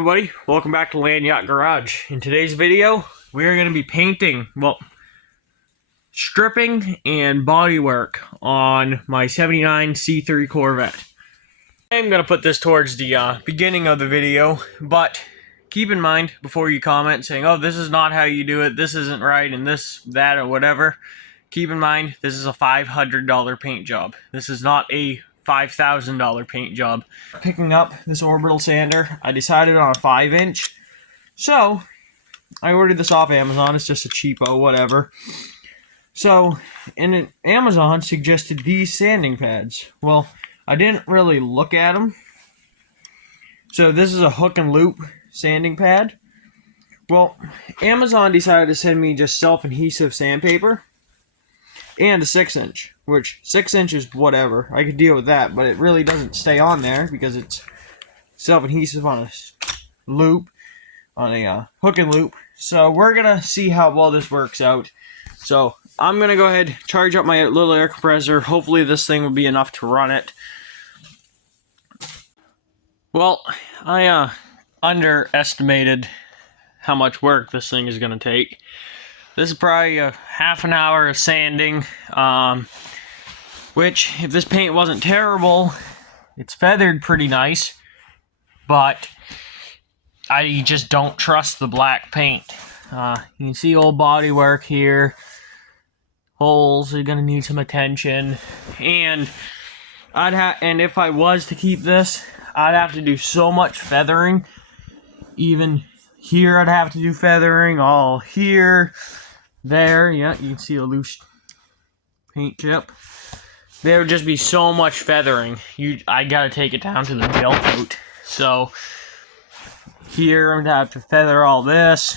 everybody, welcome back to Land Yacht Garage. In today's video, we are going to be painting, stripping and bodywork on my 79 C3 Corvette. I'm going to put this towards the beginning of the video, but keep in mind before you comment saying, oh, this is not how you do it, this isn't right, and this, that, or whatever. Keep in mind, this is a $500 paint job. This is not a $5,000 paint job. Picking up this orbital sander, I decided on a 5-inch. So, I ordered this off Amazon. It's just a cheapo, whatever. So, and Amazon suggested these sanding pads. Well, I didn't really look at them. So, this is a hook and loop sanding pad. Well, Amazon decided to send me just self-adhesive sandpaper and a 6-inch, which 6 inches, whatever, I could deal with that, but it really doesn't stay on there because it's self-adhesive on a loop, on a hook and loop. So we're gonna see how well this works out. So I'm gonna go ahead, charge up my little air compressor. Hopefully this thing will be enough to run it. Well, I underestimated how much work this thing is gonna take. This is probably a half an hour of sanding, which, if this paint wasn't terrible, it's feathered pretty nice, but I just don't trust the black paint. You can see old body work here. Holes are gonna need some attention, and and if I was to keep this, I'd have to do so much feathering. Even here, I'd have to do feathering. All here. There, yeah, you can see a loose paint chip. There would just be so much feathering. I gotta take it down to the gel coat. So, here I'm gonna have to feather all this.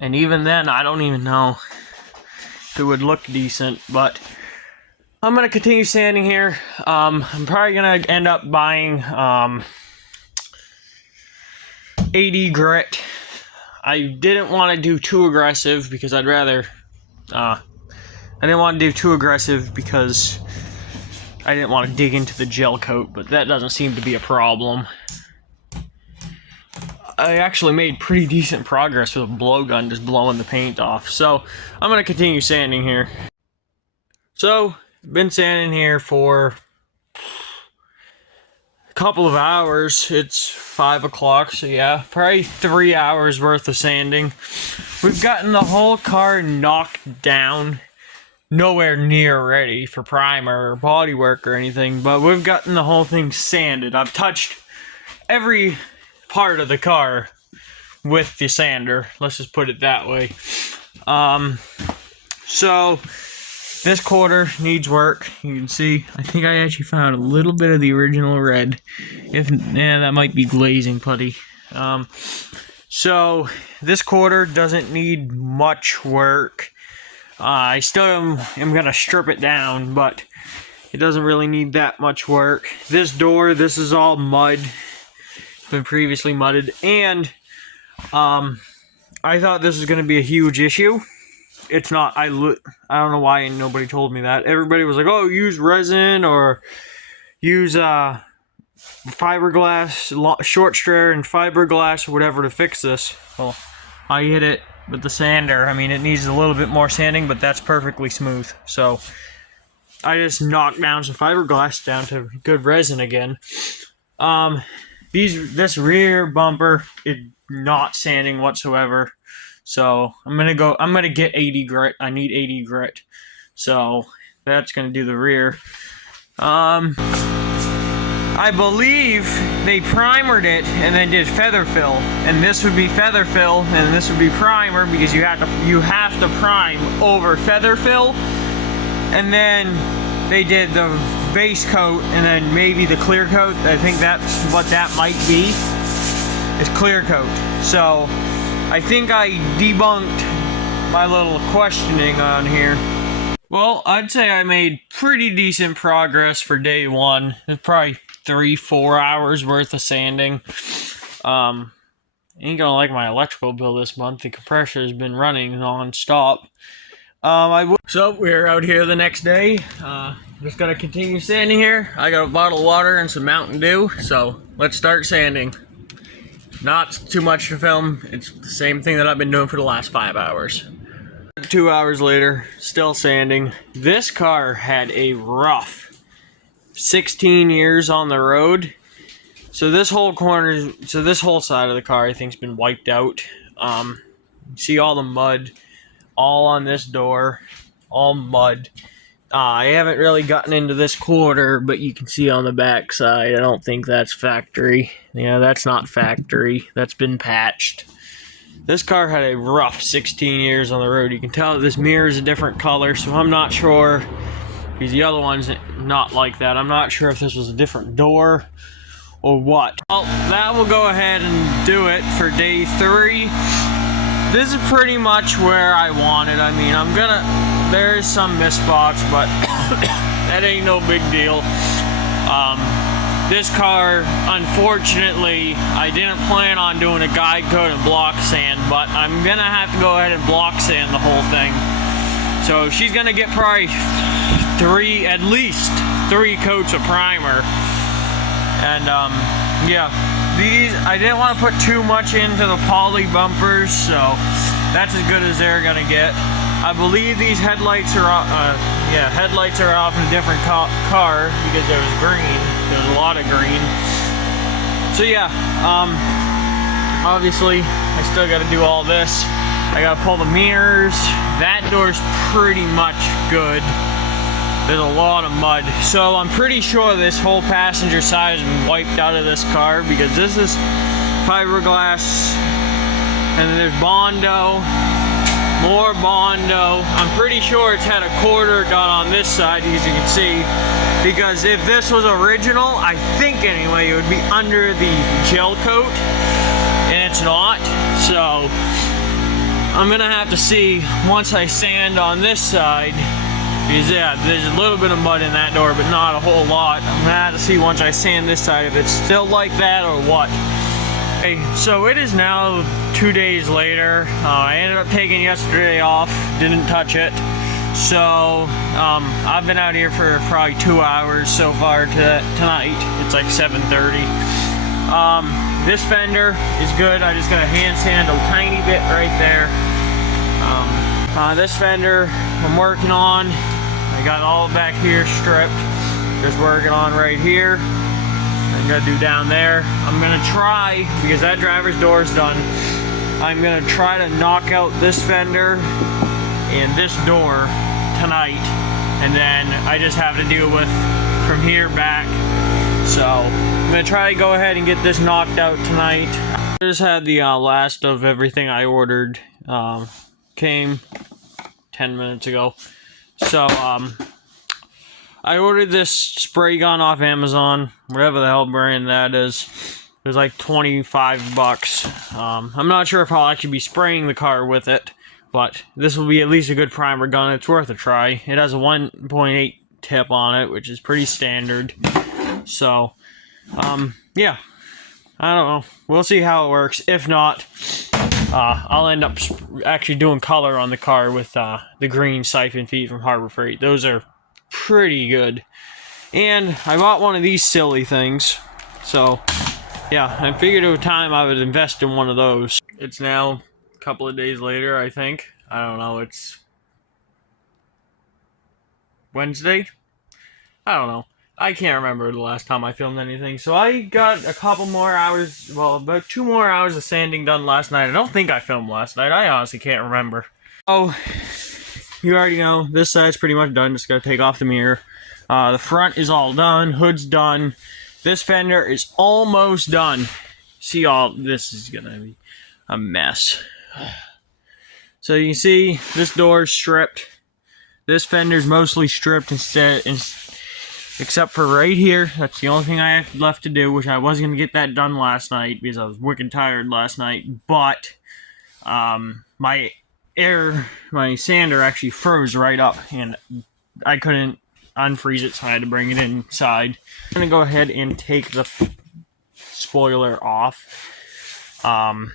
And even then, I don't even know if it would look decent, but I'm gonna continue sanding here. I'm probably gonna end up buying 80 grit. I didn't want to do too aggressive because I didn't want to do too aggressive because I didn't want to dig into the gel coat, but that doesn't seem to be a problem. I actually made pretty decent progress with a blowgun, just blowing the paint off. So I'm going to continue sanding here. So, been sanding here for couple of hours. It's 5 o'clock, so yeah, probably 3 hours worth of sanding. We've gotten the whole car knocked down, nowhere near ready for primer or bodywork or anything, but we've gotten the whole thing sanded. I've touched every part of the car with the sander, let's just put it that way. So this quarter needs work. You can see, I think I actually found a little bit of the original red. That might be glazing putty. So this quarter doesn't need much work. I still am gonna strip it down, but it doesn't really need that much work. This door, this is all mud. Been previously mudded, and I thought this was gonna be a huge issue. It's not. I don't know why nobody told me that. Everybody was like, oh, use resin or use fiberglass, short strare and fiberglass or whatever to fix this. Well, I hit it with the sander. I mean, it needs a little bit more sanding, but that's perfectly smooth. So I just knocked down some fiberglass down to good resin again. This rear bumper is not sanding whatsoever. So I'm gonna get 80 grit. I need 80 grit. So that's gonna do the rear. I believe they primered it and then did feather fill. And this would be feather fill and this would be primer because you have to prime over feather fill. And then they did the base coat and then maybe the clear coat. I think that's what that might be. It's clear coat. So I think I debunked my little questioning on here. Well, I'd say I made pretty decent progress for day one. It's probably 3-4 hours worth of sanding. Ain't gonna like my electrical bill this month. The compressor has been running non-stop. So we're out here the next day. Just gotta continue sanding here. I got a bottle of water and some Mountain Dew, so let's start sanding. not too much to film. It's the same thing that I've been doing for the last 5 hours. 2 hours later, still sanding. This car had a rough 16 years on the road. So this whole this whole side of the car I think's been wiped out. See all the mud all on this door, all mud. I haven't really gotten into this quarter, but you can see on the back side, I don't think that's factory. Yeah, that's not factory. That's been patched. This car had a rough 16 years on the road. You can tell that this mirror is a different color, so I'm not sure, because the other one's not like that. I'm not sure if this was a different door or what. Well, that will go ahead and do it for day 3. This is pretty much where I want it. I mean, there is some missed spots, but that ain't no big deal. This car, unfortunately, I didn't plan on doing a guide coat and block sand, but I'm gonna have to go ahead and block sand the whole thing. So she's gonna get probably at least three coats of primer. And yeah, these, I didn't want to put too much into the poly bumpers, so that's as good as they're gonna get. I believe these headlights are headlights are off in a different car because there was green. There was a lot of green. So yeah, obviously I still got to do all this. I got to pull the mirrors. That door's pretty much good. There's a lot of mud. So I'm pretty sure this whole passenger side has been wiped out of this car, because this is fiberglass, and then there's Bondo. More Bondo. I'm pretty sure it's had a quarter done on this side, as you can see, because if this was original, I think anyway, it would be under the gel coat, and it's not. So I'm gonna have to see once I sand on this side, because yeah, there's a little bit of mud in that door, but not a whole lot. I'm gonna have to see once I sand this side if it's still like that or what. Okay, so it is now 2 days later. I ended up taking yesterday off, didn't touch it. So I've been out here for probably 2 hours so far tonight. It's like 7:30. This fender is good. I just got a hand sand a tiny bit right there. This fender I'm working on. I got all back here stripped. Just working on right here. I'm gonna do down there. I'm gonna try, because that driver's door is done, I'm gonna try to knock out this fender and this door tonight, and then I just have to deal with from here back. So I'm gonna try to go ahead and get this knocked out tonight. I just had the last of everything I ordered came 10 minutes ago. So I ordered this spray gun off Amazon, whatever the hell brand that is. It was like 25 bucks. I'm not sure if I'll actually be spraying the car with it, but this will be at least a good primer gun. It's worth a try. It has a 1.8 tip on it, which is pretty standard. So, yeah, I don't know. We'll see how it works. If not, I'll end up actually doing color on the car with the green siphon feet from Harbor Freight. Those are pretty good. And I bought one of these silly things. So, yeah, I figured it was time I would invest in one of those. It's now a couple of days later, I think. I don't know, it's Wednesday? I don't know. I can't remember the last time I filmed anything. So I got a couple more hours, well, about 2 more hours of sanding done last night. I don't think I filmed last night. I honestly can't remember. Oh, you already know, this side's pretty much done. Just gotta take off the mirror. The front is all done. Hood's done. This fender is almost done. See, all this is gonna be a mess. So you can see this door's stripped. This fender's mostly stripped except for right here. That's the only thing I have left to do, which I was gonna get that done last night because I was wicked tired last night. But my sander actually froze right up, and I couldn't unfreeze it, so I had to bring it inside. I'm gonna go ahead and take the spoiler off. I'm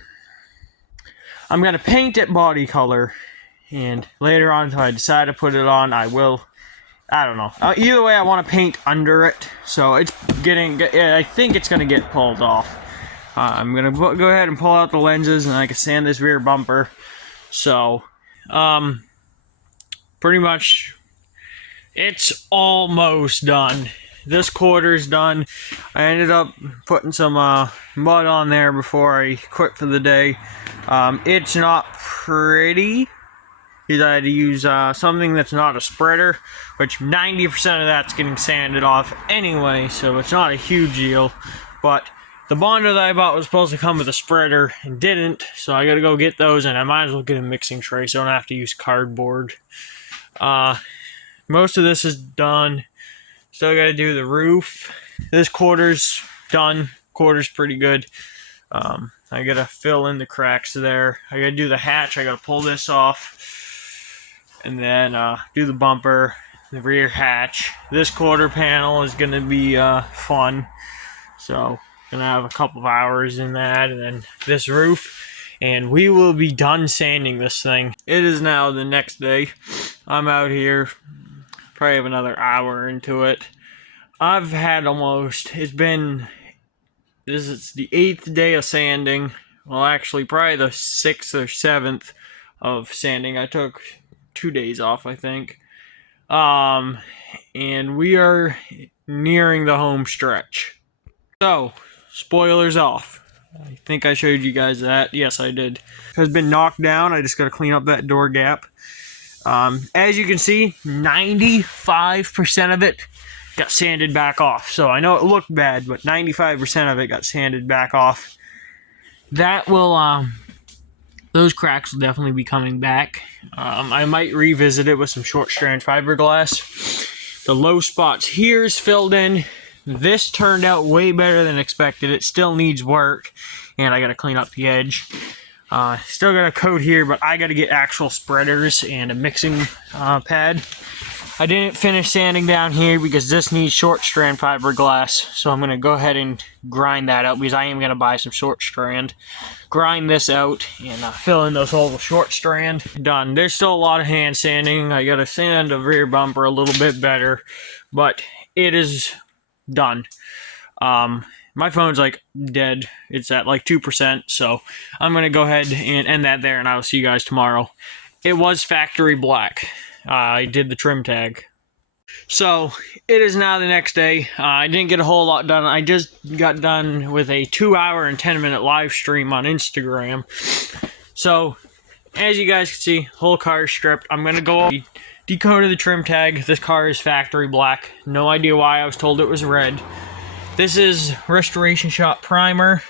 gonna paint it body color, and later on, if I decide to put it on, I will. I don't know. Either way, I want to paint under it, so it's getting. I think it's gonna get pulled off. I'm gonna go ahead and pull out the lenses, and I can sand this rear bumper. So, pretty much, it's almost done. This quarter's done. I ended up putting some mud on there before I quit for the day. It's not pretty, because I had to use something that's not a spreader, which 90% of that's getting sanded off anyway, so it's not a huge deal. But the bonder that I bought was supposed to come with a spreader and didn't, so I gotta go get those, and I might as well get a mixing tray so I don't have to use cardboard. Most of this is done. Still gotta do the roof. This quarter's done. Quarter's pretty good. I gotta fill in the cracks there. I gotta do the hatch. I gotta pull this off. And then do the bumper, the rear hatch. This quarter panel is gonna be fun. So, gonna have a couple of hours in that, and then this roof. And we will be done sanding this thing. It is now the next day. I'm out here. Probably have another hour into it. I've had this is the 8th day of sanding. Well, actually, probably the 6th or 7th of sanding. I took 2 days off, I think. And we are nearing the home stretch. So, spoilers off. I think I showed you guys that. Yes, I did. It has been knocked down. I just got to clean up that door gap. As you can see, 95% of it got sanded back off. So I know it looked bad, but 95% of it got sanded back off. That will, those cracks will definitely be coming back. I might revisit it with some short strand fiberglass. The low spots here is filled in. This turned out way better than expected. It still needs work, and I got to clean up the edge. Still got a coat here, but I got to get actual spreaders and a mixing pad. I didn't finish sanding down here because this needs short strand fiberglass, so I'm going to go ahead and grind that out because I am going to buy some short strand. Grind this out and fill in those holes with short strand. Done. There's still a lot of hand sanding. I got to sand the rear bumper a little bit better, but it is done. My phone's like dead. It's at like 2%, so I'm going to go ahead and end that there, and I will see you guys tomorrow. It was factory black. I did the trim tag. So, it is now the next day. I didn't get a whole lot done. I just got done with a 2-hour and 10-minute live stream on Instagram. So, as you guys can see, whole car is stripped. I'm going to go decode the trim tag. This car is factory black. No idea why I was told it was red. This is Restoration Shop primer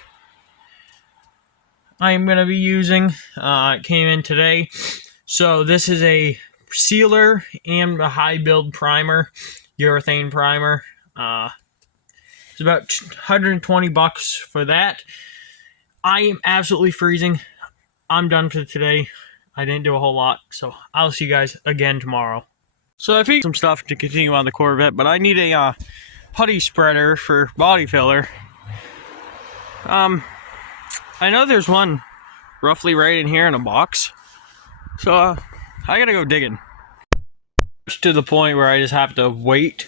I am going to be using. It came in today. So this is a sealer and a high build primer, urethane primer. It's about 120 bucks for that. I am absolutely freezing. I'm done for today. I didn't do a whole lot, so I'll see you guys again tomorrow. So I figured some stuff to continue on the Corvette, but I need a putty spreader for body filler. I know there's one roughly right in here in a box, so I gotta go digging. To the point where I just have to wait.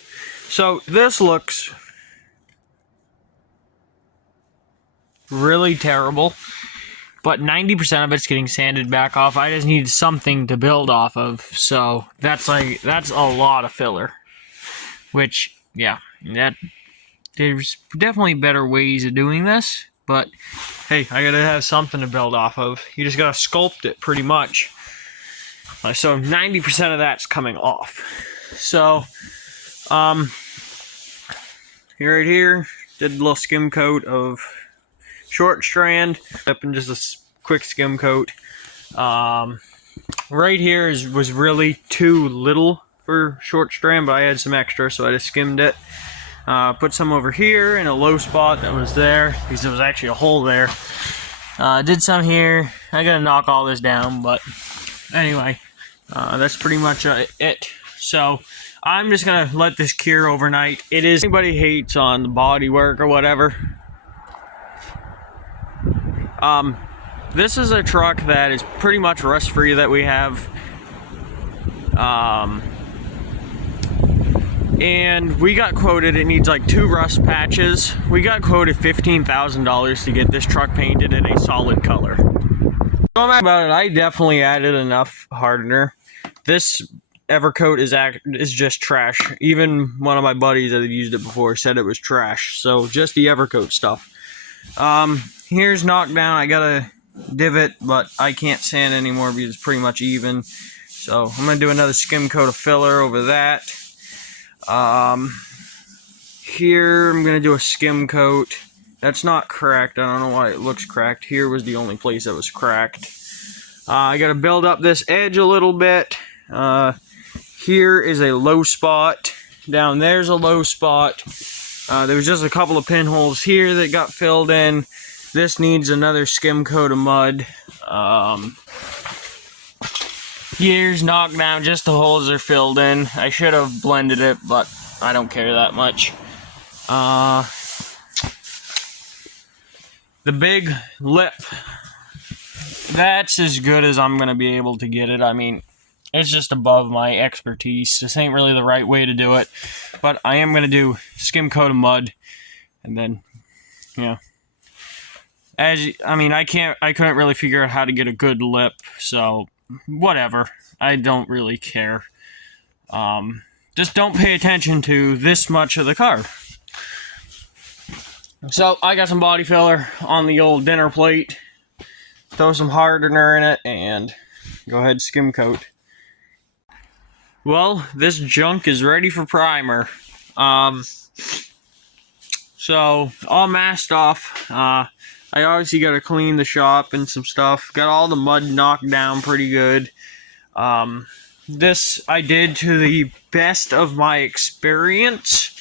So this looks really terrible, but 90% of it's getting sanded back off. I just need something to build off of, so that's a lot of filler. Which, yeah, there's definitely better ways of doing this, but hey, I gotta have something to build off of. You just gotta sculpt it pretty much. So 90% of that's coming off. So, right here, did a little skim coat of short strand, up in just a quick skim coat. Right here was really too little for short strand, but I had some extra, so I just skimmed it. Put some over here in a low spot that was there, because there was actually a hole there. Did some here. I gotta knock all this down, but anyway, that's pretty much it. So I'm just gonna let this cure overnight. Anybody hates on the body work or whatever. This is a truck that is pretty much rust free that we have. And we got quoted, it needs like 2 rust patches. We got quoted $15,000 to get this truck painted in a solid color. So I'm about it, I definitely added enough hardener. This Evercoat is just trash. Even one of my buddies that had used it before said it was trash. So just the Evercoat stuff. Here's knockdown. I got a divot, but I can't sand anymore because it's pretty much even. So I'm gonna do another skim coat of filler over that. Here I'm gonna do a skim coat. That's not cracked. I don't know why it looks cracked. Here was the only place that was cracked. I gotta build up this edge a little bit. Here is a low spot. Down there's a low spot. There was just a couple of pinholes here that got filled in. This needs another skim coat of mud. Here's knockdown, just the holes are filled in. I should have blended it, but I don't care that much. The big lip, that's as good as I'm going to be able to get it. I mean, it's just above my expertise. This ain't really the right way to do it, but I am going to do skim coat of mud, and then, you know, I couldn't really figure out how to get a good lip, so whatever. I don't really care. Just don't pay attention to this much of the car. So I got some body filler on the old dinner plate. Throw some hardener in it and go ahead skim coat. Well, this junk is ready for primer. So all masked off. I obviously got to clean the shop and some stuff. Got all the mud knocked down pretty good. This I did to the best of my experience.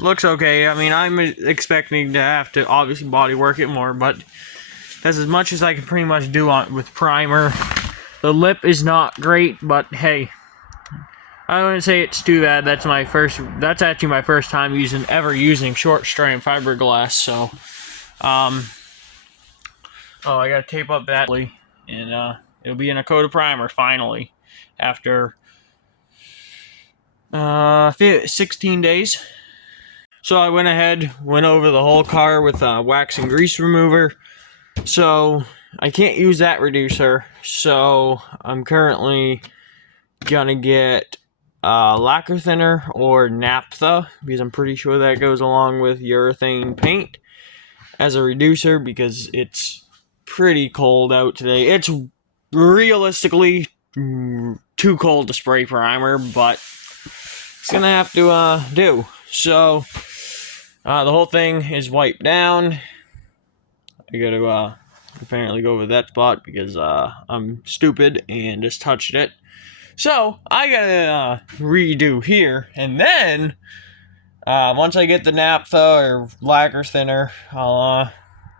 Looks okay. I mean, I'm expecting to have to obviously body work it more, but that's as much as I can pretty much do with primer. The lip is not great, but hey, I wouldn't say it's too bad. That's actually my first time ever using short strand fiberglass. So, oh, I gotta tape up that, and it'll be in a coat of primer finally after 16 days. So I went over the whole car with wax and grease remover. So I can't use that reducer. So I'm currently gonna get lacquer thinner or naphtha, because I'm pretty sure that goes along with urethane paint as a reducer, because it's pretty cold out today. It's realistically too cold to spray primer, but it's gonna have to do. So the whole thing is wiped down. I gotta apparently go over that spot because I'm stupid and just touched it. So I gotta redo here, and then once I get the naphtha or lacquer thinner, I'll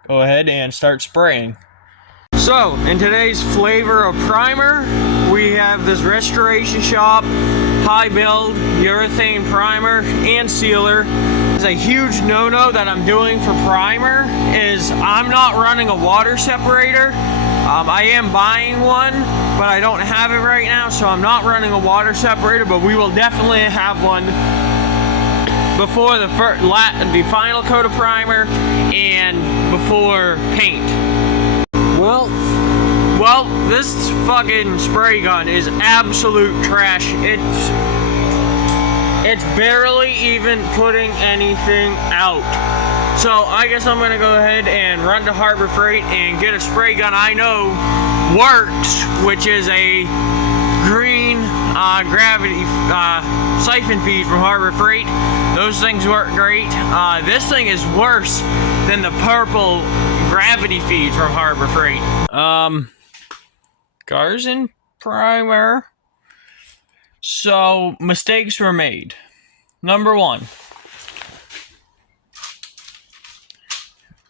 go ahead and start spraying. So in today's flavor of primer, we have this Restoration Shop high build urethane primer and sealer. It's a huge no-no that I'm doing for primer is I'm not running a water separator. I am buying one, but I don't have it right now, so I'm not running a water separator, but we will definitely have one before the final coat of primer and before paint. Well, this fucking spray gun is absolute trash. It's barely even putting anything out. So I guess I'm gonna go ahead and run to Harbor Freight and get a spray gun I know works, which is a green gravity siphon feed from Harbor Freight. Those things work great. This thing is worse than the purple gravity feed from Harbor Freight. Cars in primer. So mistakes were made. Number 1.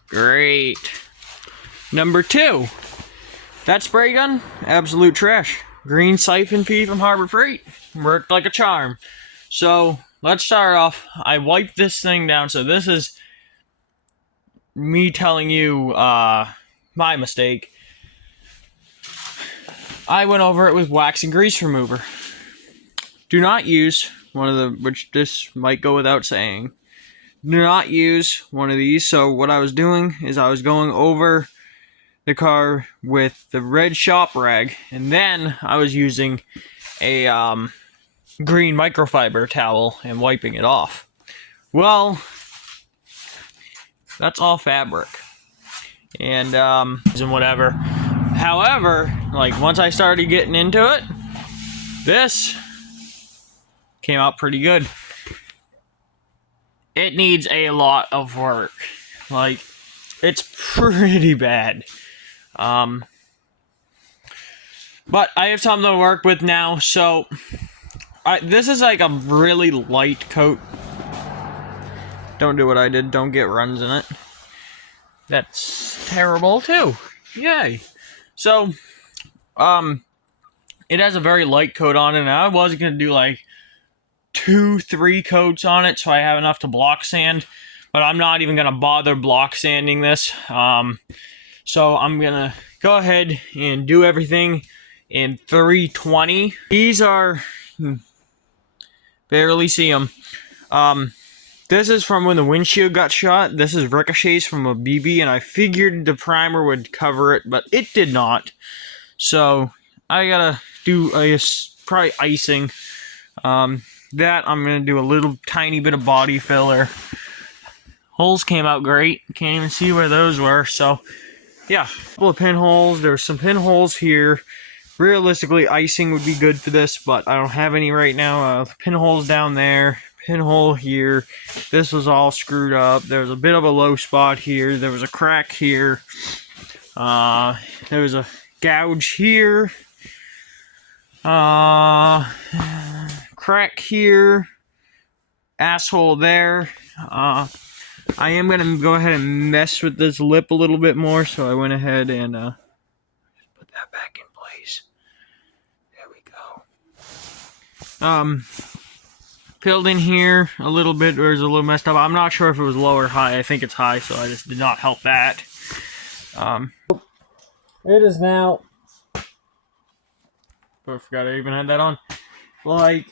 Great. Number 2. That spray gun, absolute trash. Green siphon feed from Harbor Freight. Worked like a charm. So let's start off. I wiped this thing down. So this is me telling you my mistake. I went over it with wax and grease remover. do not use one of the, which this might go without saying, do not use one of these. So what I was doing is I was going over the car with the red shop rag, and then I was using a green microfiber towel and wiping it off. Well, that's all fabric and whatever. However, like once I started getting into it, this came out pretty good. It needs a lot of work. Like, it's pretty bad. But I have something to work with now, so this is like a really light coat. Don't do what I did, don't get runs in it. That's terrible too. Yay. So, it has a very light coat on it, and I was gonna do like 2-3 coats on it so I have enough to block sand, but I'm not even gonna bother block sanding this. So I'm gonna go ahead and do everything in 320. These are, barely see them. This is from when the windshield got shot. This is ricochets from a BB, and I figured the primer would cover it, but it did not. So I gotta do probably icing. That I'm gonna do a little tiny bit of body filler. Holes came out great. Can't even see where those were. So yeah, a couple of pinholes. There's some pinholes here. Realistically, icing would be good for this, but I don't have any right now. Pinholes down there. Pinhole here. This was all screwed up. There was a bit of a low spot here. There was a crack here. There was a gouge here. Crack here. Asshole there. I am going to go ahead and mess with this lip a little bit more, so I went ahead and put that back in place. There we go. Filled in here a little bit where it's a little messed up. I'm not sure if it was low or high. I think it's high, so I just did not help that. It is now... Oh, I forgot I even had that on. Like,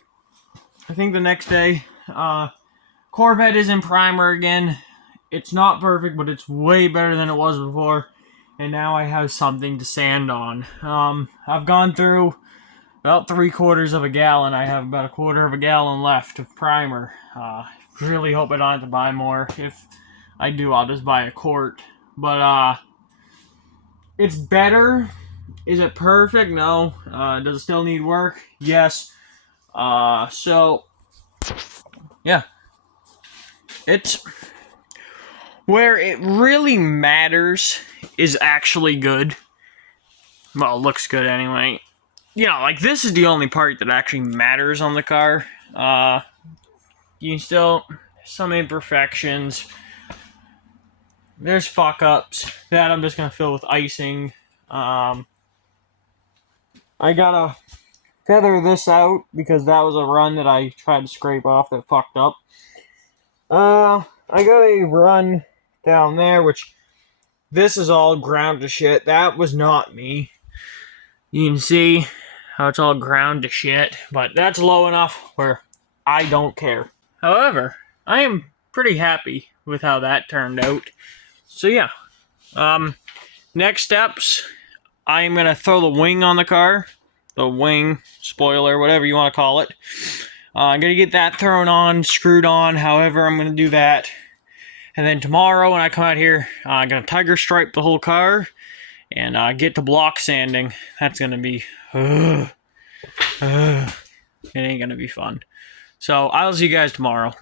I think the next day, Corvette is in primer again. It's not perfect, but it's way better than it was before. And now I have something to sand on. I've gone through about 3/4 of a gallon. I have about 1/4 of a gallon left of primer. Really hope I don't have to buy more. If I do, I'll just buy a quart. But it's better. Is it perfect? No. Does it still need work? Yes. So yeah, it's where it really matters is actually good. Well, it looks good anyway. You know, like this is the only part that actually matters on the car. You can still, some imperfections. There's fuck ups that I'm just gonna fill with icing. I gotta feather this out because that was a run that I tried to scrape off that fucked up. I got a run down there, which this is all ground to shit. That was not me. You can see how it's all ground to shit, but that's low enough where I don't care. However, I am pretty happy with how that turned out. So yeah, next steps, I'm going to throw the wing on the car. The wing, spoiler, whatever you want to call it. I'm going to get that thrown on, screwed on, however I'm going to do that. And then tomorrow when I come out here, I'm going to tiger stripe the whole car and get to block sanding. That's going to be, it ain't going to be fun. So I'll see you guys tomorrow.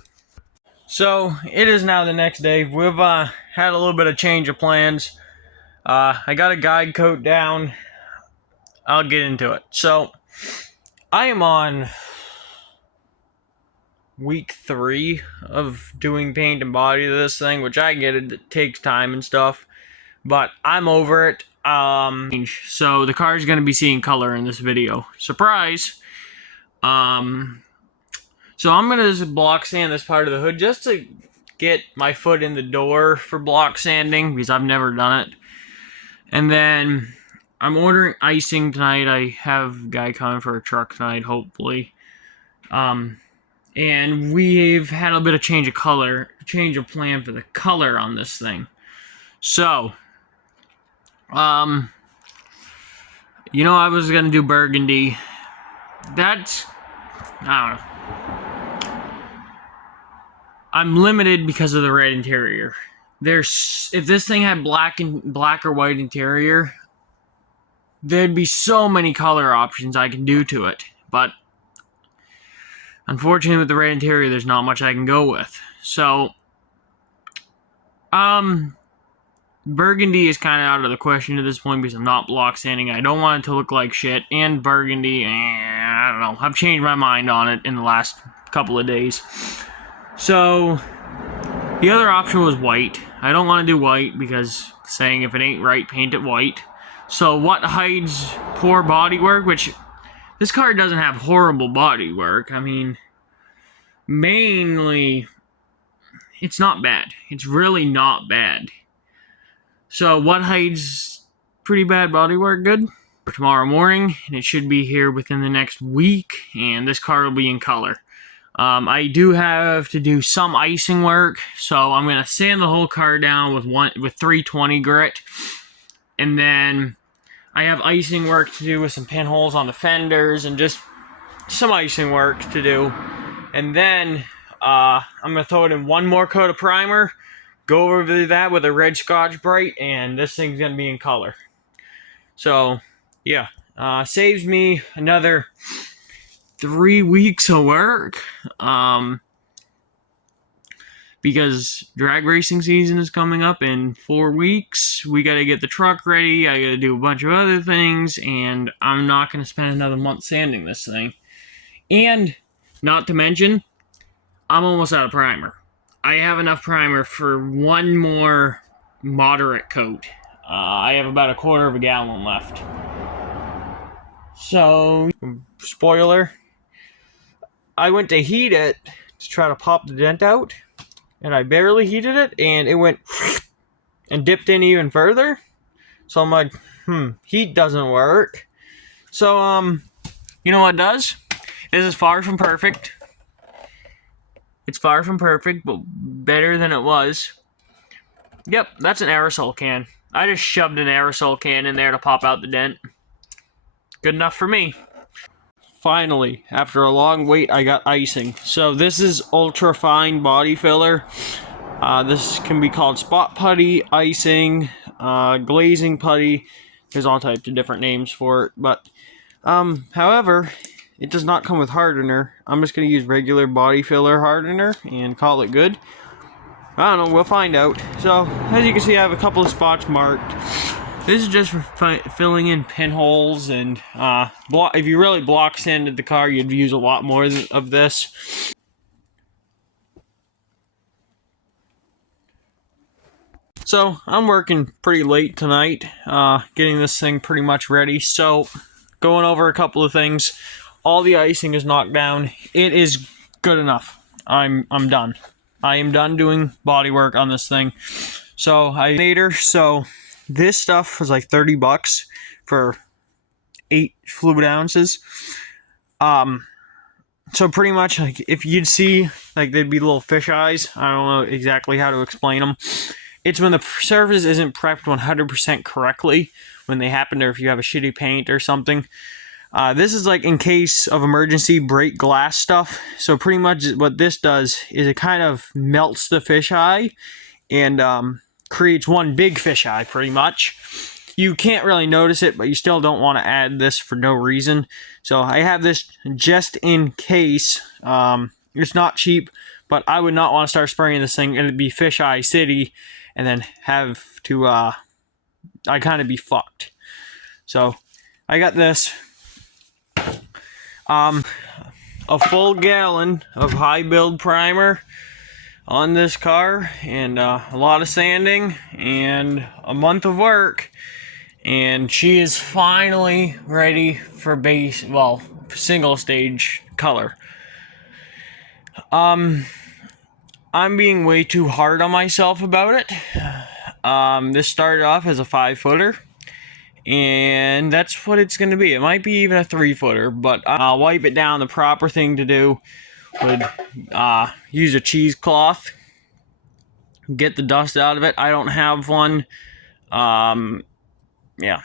So it is now the next day. We've had a little bit of change of plans. I got a guide coat down. I'll get into it. So I am on week 3 of doing paint and body to this thing, which I get it takes time and stuff, but I'm over it. So the car is going to be seeing color in this video. Surprise! So I'm going to just block sand this part of the hood just to get my foot in the door for block sanding because I've never done it. And then I'm ordering icing tonight. I have a guy coming for a truck tonight, hopefully. And we've had a bit of change of plan for the color on this thing. So, I was gonna do burgundy. That's, I don't know. I'm limited because of the red interior. If this thing had black or white interior, there'd be so many color options I can do to it. But unfortunately, with the red interior, there's not much I can go with. So, burgundy is kind of out of the question at this point because I'm not block sanding. I don't want it to look like shit. And burgundy, I don't know. I've changed my mind on it in the last couple of days. So, the other option was white. I don't want to do white because saying if it ain't right, paint it white. So what hides poor bodywork, which this car doesn't have horrible bodywork. I mean, mainly, it's not bad. It's really not bad. So what hides pretty bad bodywork good? For tomorrow morning, and it should be here within the next week, and this car will be in color. I do have to do some icing work, so I'm going to sand the whole car down with 320 grit. And then I have icing work to do with some pinholes on the fenders and just some icing work to do. And then I'm going to throw it in one more coat of primer, go over that with a red Scotch-Brite, and this thing's going to be in color. So, yeah, saves me another 3 weeks of work, because drag racing season is coming up in 4 weeks. We got to get the truck ready. I got to do a bunch of other things, and I'm not going to spend another month sanding this thing. And not to mention, I'm almost out of primer. I have enough primer for one more moderate coat. I have about a quarter of a gallon left. So, spoiler, I went to heat it to try to pop the dent out, and I barely heated it, and it went and dipped in even further. So I'm like, heat doesn't work. So, you know what does? This is far from perfect. It's far from perfect, but better than it was. Yep, that's an aerosol can. I just shoved an aerosol can in there to pop out the dent. Good enough for me. Finally, after a long wait, I got icing. So this is ultra fine body filler. This can be called spot putty, icing, glazing putty. There's all types of different names for it. But, however, it does not come with hardener. I'm just going to use regular body filler hardener and call it good. I don't know, we'll find out. So, as you can see, I have a couple of spots marked. This is just for filling in pinholes, and if you really block sanded the car, you'd use a lot more of this. So, I'm working pretty late tonight, getting this thing pretty much ready. So, going over a couple of things. All the icing is knocked down. It is good enough. I'm done. I am done doing body work on this thing. So, this stuff was like $30 for 8 fluid ounces. So pretty much, like, if you'd see, like, they'd be little fish eyes. I don't know exactly how to explain them. It's when the surface isn't prepped 100% correctly when they happen, or if you have a shitty paint or something. This is like in case of emergency break glass stuff. So pretty much what this does is it kind of melts the fisheye and creates one big fisheye pretty much. You can't really notice it, but you still don't want to add this for no reason. So I have this just in case. It's not cheap, but I would not want to start spraying this thing and it'd be fisheye city and then have to, I kind of be fucked. So I got this. A full gallon of high build primer on this car, and a lot of sanding and a month of work, and she is finally ready for single stage color. I'm being way too hard on myself about it. This started off as a 5-footer, and that's what it's going to be. It might be even a 3-footer, but I'll wipe it down. The proper thing to do would use a cheesecloth, get the dust out of it. I don't have one. Yeah,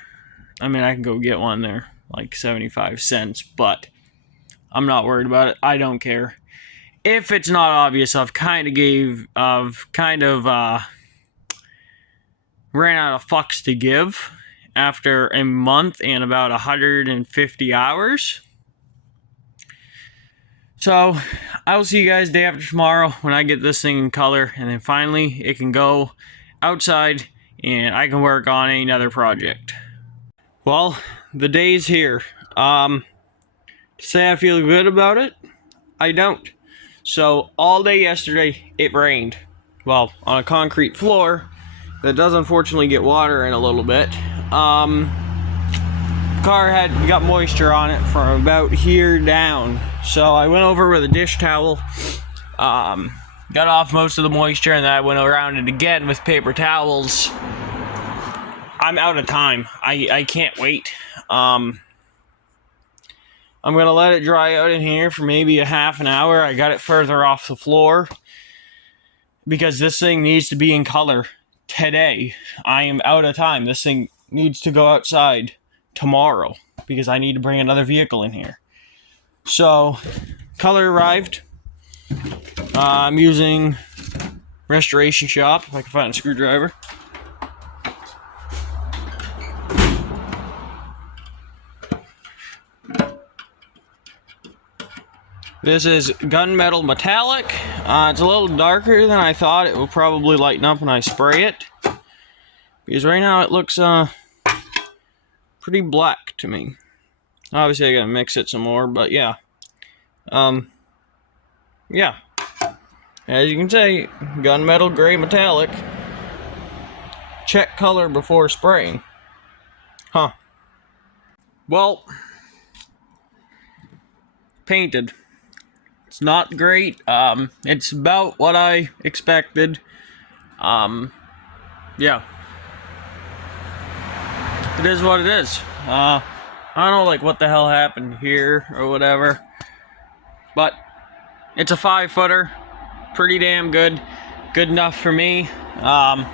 I mean, I can go get one there, like 75 cents, but I'm not worried about it. I don't care. If it's not obvious, I've kind of ran out of fucks to give after a month and about 150 hours. So I will see you guys day after tomorrow when I get this thing in color, and then finally it can go outside and I can work on another project. Well, the day's here. To say I feel good about it, I don't. So all day yesterday it rained. Well, on a concrete floor that does unfortunately get water in a little bit. The car got moisture on it from about here down. So I went over with a dish towel, got off most of the moisture, and then I went around it again with paper towels. I'm out of time. I can't wait. I'm gonna let it dry out in here for maybe a half an hour. I got it further off the floor because this thing needs to be in color today. I am out of time. This thing needs to go outside tomorrow because I need to bring another vehicle in here. So, color arrived. I'm using Restoration Shop, if I can find a screwdriver. This is gunmetal metallic. It's a little darker than I thought. It will probably lighten up when I spray it, because right now it looks pretty black to me. Obviously I gotta mix it some more, but yeah. Yeah. As you can see, gunmetal gray metallic. Check color before spraying. Huh. Well, painted. It's not great. It's about what I expected. Yeah. It is what it is. I don't know, like, what the hell happened here or whatever. But it's a 5-footer. Pretty damn good. Good enough for me. I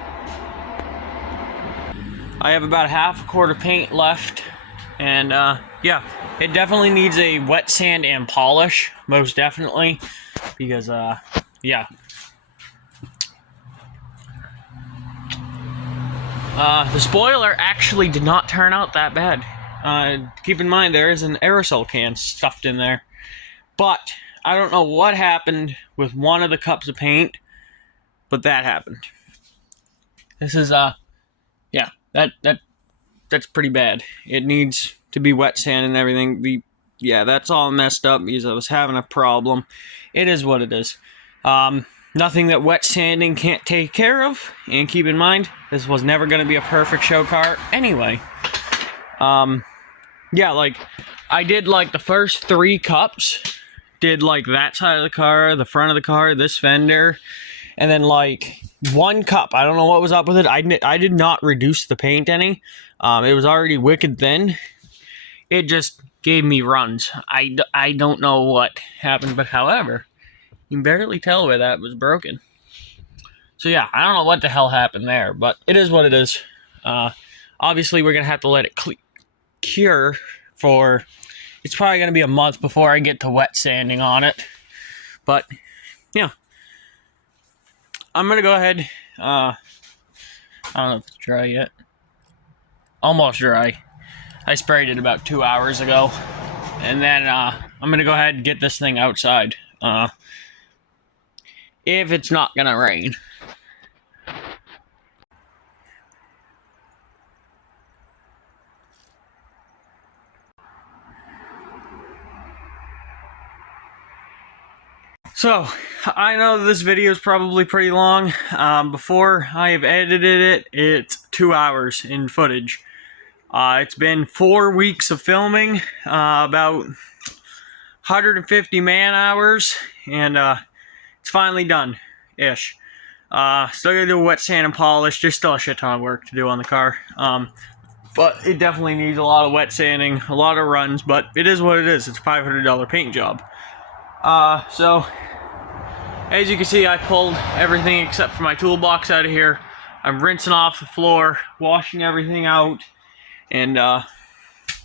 have about half a quart of paint left. And, yeah. It definitely needs a wet sand and polish. Most definitely. Because, yeah. The spoiler actually did not turn out that bad. Keep in mind, there is an aerosol can stuffed in there. But I don't know what happened with one of the cups of paint, but that happened. This is, yeah, that's pretty bad. It needs to be wet sand and everything. Yeah, that's all messed up because I was having a problem. It is what it is. Nothing that wet sanding can't take care of. And keep in mind, this was never going to be a perfect show car anyway. Yeah, like, I did, like, the first 3 cups. Did, like, that side of the car, the front of the car, this fender. And then, like, 1 cup. I don't know what was up with it. I did not reduce the paint any. It was already wicked thin. It just gave me runs. I don't know what happened, but however, you can barely tell where that was broken. So yeah, I don't know what the hell happened there, but it is what it is. Obviously, we're going to have to let it cure for... It's probably going to be a month before I get to wet sanding on it. But, yeah. I'm going to go ahead. I don't know if it's dry yet. Almost dry. I sprayed it about 2 hours ago. And then I'm going to go ahead and get this thing outside. If it's not going to rain. So, I know this video is probably pretty long. Before I have edited it, it's 2 hours in footage. It's been 4 weeks of filming, about 150 man hours, and it's finally done-ish. Still gotta do wet sand and polish. There's still a shit ton of work to do on the car. But it definitely needs a lot of wet sanding, a lot of runs, but it is what it is. It's a $500 paint job. So, as you can see, I pulled everything except for my toolbox out of here. I'm rinsing off the floor, washing everything out, and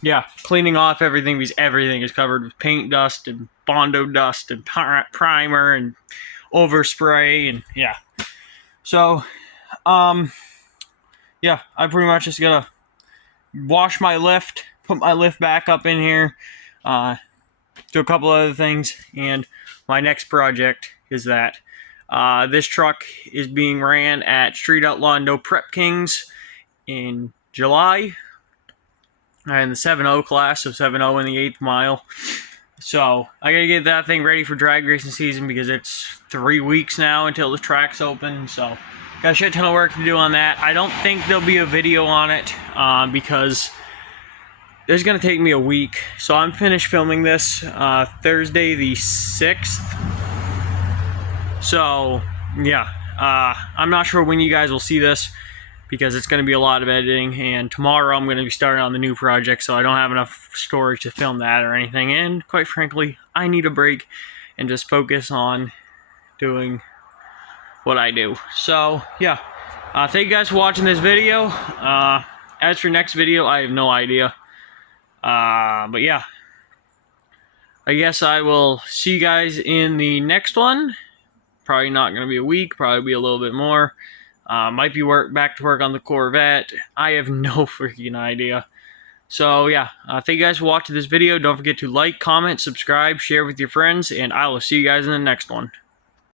yeah, cleaning off everything because everything is covered with paint dust and Bondo dust and primer and overspray, and yeah. So, yeah, I pretty much just gotta wash my lift, put my lift back up in here, do a couple other things, and my next project is that this truck is being ran at Street Outlaw No Prep Kings in July, in the 7.0 class, so 7.0 in the 8th mile. So I gotta get that thing ready for drag racing season because it's 3 weeks now until the track's open. So got a shit ton of work to do on that. I don't think there'll be a video on it because it's gonna take me a week. So I'm finished filming this Thursday the 6th. So yeah, I'm not sure when you guys will see this because it's going to be a lot of editing, and tomorrow I'm going to be starting on the new project, so I don't have enough storage to film that or anything, and quite frankly, I need a break and just focus on doing what I do. So yeah, thank you guys for watching this video. As for next video, I have no idea, but yeah, I guess I will see you guys in the next one. Probably not going to be a week, probably be a little bit more. Might be back to work on the Corvette. I have no freaking idea. So yeah, thank you guys for watching this video. Don't forget to like, comment, subscribe, share with your friends, and I will see you guys in the next one.